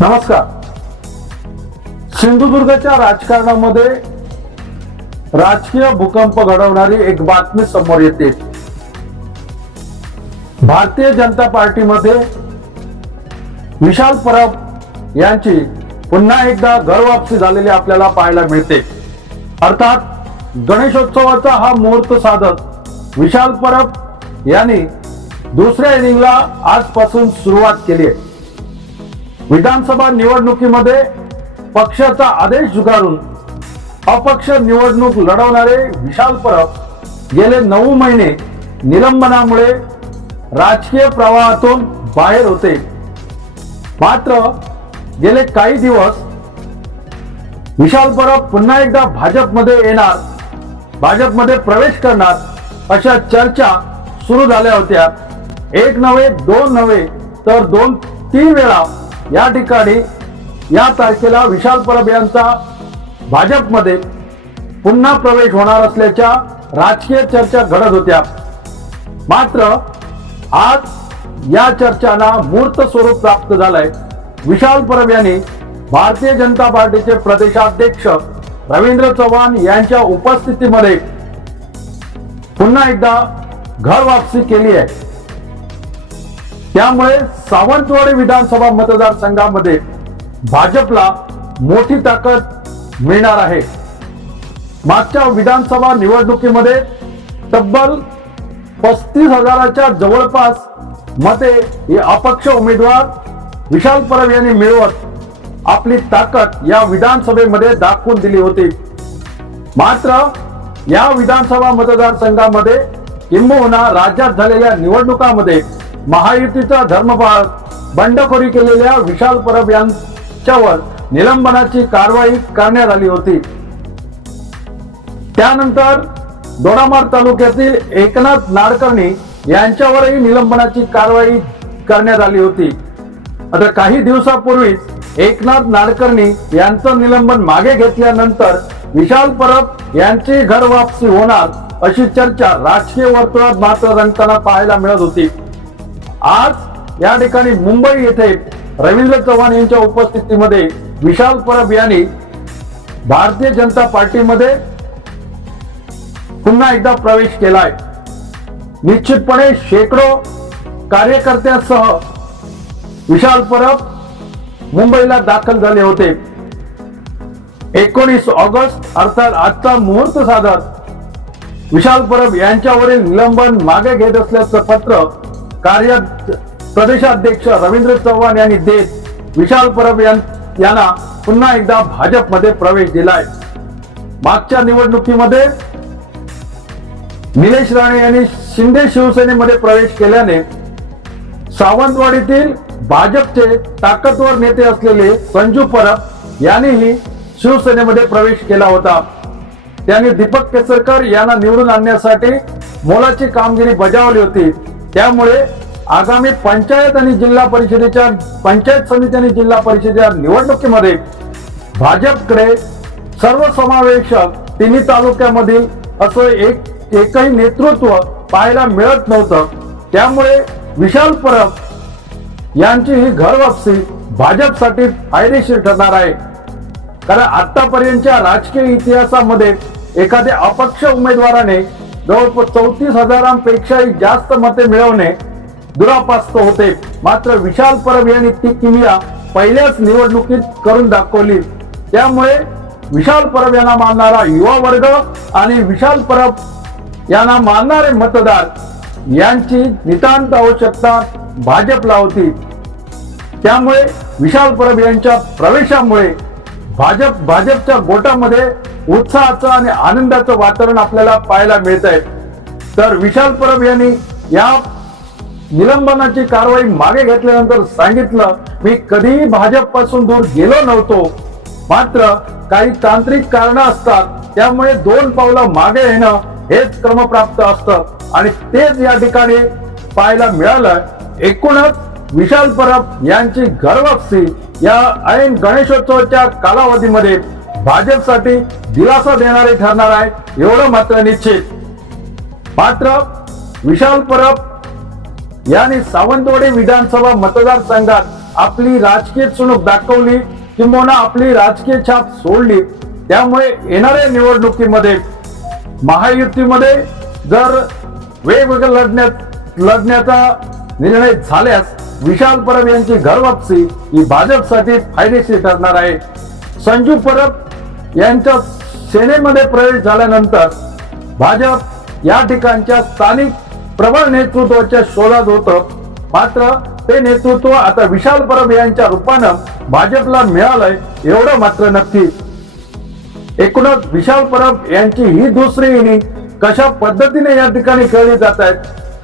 नमस्कार. सिंधुदुर्गच्या राजकारणामध्ये राजकीय भूकंप घडवणारी एक बातमी समोर येते. भारतीय जनता पार्टीमध्ये विशाल परब यांची पुन्हा एकदा घरवापसी झालेली आपल्याला पाहायला मिळते. अर्थात गणेशोत्सवाचा हा मुहूर्त साधत विशाल परब यांनी दुसऱ्या इनिंगला आजपासून सुरुवात केली आहे. विधानसभा निवडणुकीमध्ये पक्षाचा आदेश झुगारून अपक्ष निवडणूक लढवणारे विशाल परब गेले नऊ महिने निलंबनामुळे राजकीय प्रवाहातून बाहेर होते. मात्र गेले काही दिवस विशाल परब पुन्हा एकदा भाजपमध्ये येणार भाजपमध्ये प्रवेश करणार अशा चर्चा सुरू झाल्या होत्या. एक नव्हे दोन नव्हे तर दोन तीन वेळा या ठिकाणी या तारखेला विशाल परब यांचा भाजपमध्ये पुन्हा प्रवेश होणार असल्याच्या राजकीय चर्चा घडत होत्या. मात्र आज या चर्चांना मूर्त स्वरूप प्राप्त झालंय. विशाल परब यांनी भारतीय जनता पार्टीचे प्रदेशाध्यक्ष रवींद्र चव्हाण यांच्या उपस्थितीमध्ये पुन्हा एकदा घर वापसी केली आहे. त्यामुळे सावंतवाडी विधानसभा मतदारसंघामध्ये भाजपला मोठी ताकद मिळणार आहे. मागच्या विधानसभा निवडणुकीमध्ये तब्बल पस्तीस हजाराच्या जवळपास मते हे अपक्ष उमेदवार विशाल परब यांनी मिळवत आपली ताकद या विधानसभेमध्ये दाखवून दिली होती. मात्र या विधानसभा मतदारसंघामध्ये किंबहुना राज्यात झालेल्या निवडणुकामध्ये महायुतीचा धर्मपाळ बंडखोरी केलेल्या विशाल परब यांच्यावर निलंबनाची कारवाई करण्यात आली होती. त्यानंतर दोडामार तालुक्यातील एकनाथ नाडकर्णी यांच्यावरही निलंबनाची कारवाई करण्यात आली होती. आता काही दिवसापूर्वीच एकनाथ नाडकर्णी यांचं निलंबन मागे घेतल्यानंतर विशाल परब यांची घर वापसी होणार अशी चर्चा राजकीय वर्तुळात मात्र रंगताना पाहायला मिळत होती. आज या ठिकाणी मुंबई येथे रवींद्र चव्हाण यांच्या उपस्थितीमध्ये विशाल परब यांनी भारतीय जनता पार्टीमध्ये पुन्हा एकदा प्रवेश केलाय. निश्चितपणे शेकडो कार्यकर्त्यांसह विशाल परब मुंबईला दाखल झाले होते. एकोणीस ऑगस्ट अर्थात आजचा मुहूर्त साधत विशाल परब यांच्यावरील निलंबन मागे घेत असल्याचं पत्र कार्य प्रदेशाध्यक्ष रवींद्र चव्हाण यांनी देत विशाल परब यांना पुन्हा एकदा भाजपमध्ये प्रवेश दिलाय. मागच्या निवडणुकीमध्ये निलेश राणे यांनी शिंदे शिवसेनेमध्ये प्रवेश केल्याने सावंतवाडीतील भाजपचे ताकदवर नेते असलेले संजू परब यांनीही शिवसेनेमध्ये प्रवेश केला होता. त्यांनी दीपक केसरकर यांना निवडून आणण्यासाठी मोलाची कामगिरी बजावली होती. त्यामुळे आगामी पंचायत आणि जिल्हा परिषदेच्या पंचायत समिती आणि जिल्हा परिषदेच्या निवडणुकीमध्ये भाजपकडे सर्वसमावेशक तिन्ही तालुक्यामधील असं एक एकही नेतृत्व पाहायला मिळत नव्हतं. त्यामुळे विशाल परब यांची ही घरवापसी भाजपसाठी फायदेशीर ठरणार आहे. कारण आतापर्यंतच्या राजकीय इतिहासामध्ये एखाद्या अपक्ष उमेदवाराने जवळपास चौतीस हजारांपेक्षाही जास्त मते मिळवणे दुरापास्त होते. मात्र विशाल परब यांनी ती किमिया पहिल्याच निवडणुकीत करून दाखवली. त्यामुळे विशाल परब यांना मानणारा युवा वर्ग आणि विशाल परब यांना मानणारे मतदार यांची नितांत आवश्यकता भाजपला होती. त्यामुळे विशाल परब यांच्या प्रवेशामुळे भाजप भाजपच्या गोटामध्ये उत्साहाचं आणि आनंदाचं वातावरण आपल्याला पाहायला मिळत आहे तर विशाल परब यांनी या निलंबनाची कारवाई मागे घेतल्यानंतर सांगितलं मी कधीही भाजपपासून दूर गेलो नव्हतो. मात्र काही तांत्रिक कारण असतात त्यामुळे दोन पावलं मागे येणं हेच क्रमप्राप्त असतं. आणि तेच या ठिकाणी पाहायला मिळालं. एकूणच विशाल परब यांची घरवापसी या ऐन गणेशोत्सवाच्या कालावधीमध्ये भाजपसाठी दिलासा देणारे ठरणार आहे एवढं मात्र निश्चित. मात्र विशाल परब यांनी सावंतवाडी विधानसभा मतदारसंघात आपली राजकीय चुणूक दाखवली किंबहुना आपली राजकीय छाप सोडली. त्यामुळे येणाऱ्या निवडणुकीमध्ये महायुतीमध्ये जर वेगवेगळ्या लढण्यात लढण्याचा निर्णय झाल्यास विशाल परब यांची घरवापसी ही भाजपसाठी फायदेशीर ठरणार आहे. संजू परब यांच्या सेनेमध्ये प्रवेश झाल्यानंतर भाजप या ठिकाणच्या स्थानिक प्रबळ नेतृत्वाच्या शोधात होतं. मात्र ते नेतृत्व आता विशाल परब यांच्या रूपानं भाजपला मिळालंय एवढं मात्र नक्की. एकूणच विशाल परब यांची ही दुसरी इनिंग कशा पद्धतीने या ठिकाणी खेळली जात आहेत?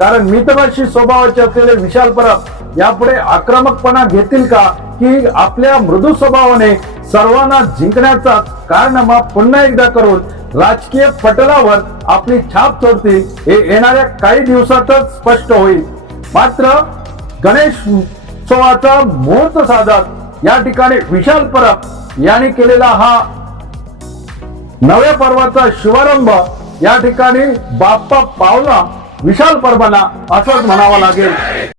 कारण मितभाषी स्वभावाचे असलेले विशाल परब यापुढे आक्रमकपणा घेतील का? की आपल्या मृदू स्वभावाने सर्वांना जिंकण्याचा कारनामा पुन्हा एकदा करून राजकीय पटलावर आपली छाप सोडतील हे येणाऱ्या काही दिवसातच स्पष्ट होईल. मात्र गणेश उत्सवाचा मुहूर्त साधत या ठिकाणी विशाल परब यांनी केलेला हा नव्या पर्वाचा शुभारंभ या ठिकाणी बाप्पा पावला विशाल परबाला असंच म्हणावं लागेल.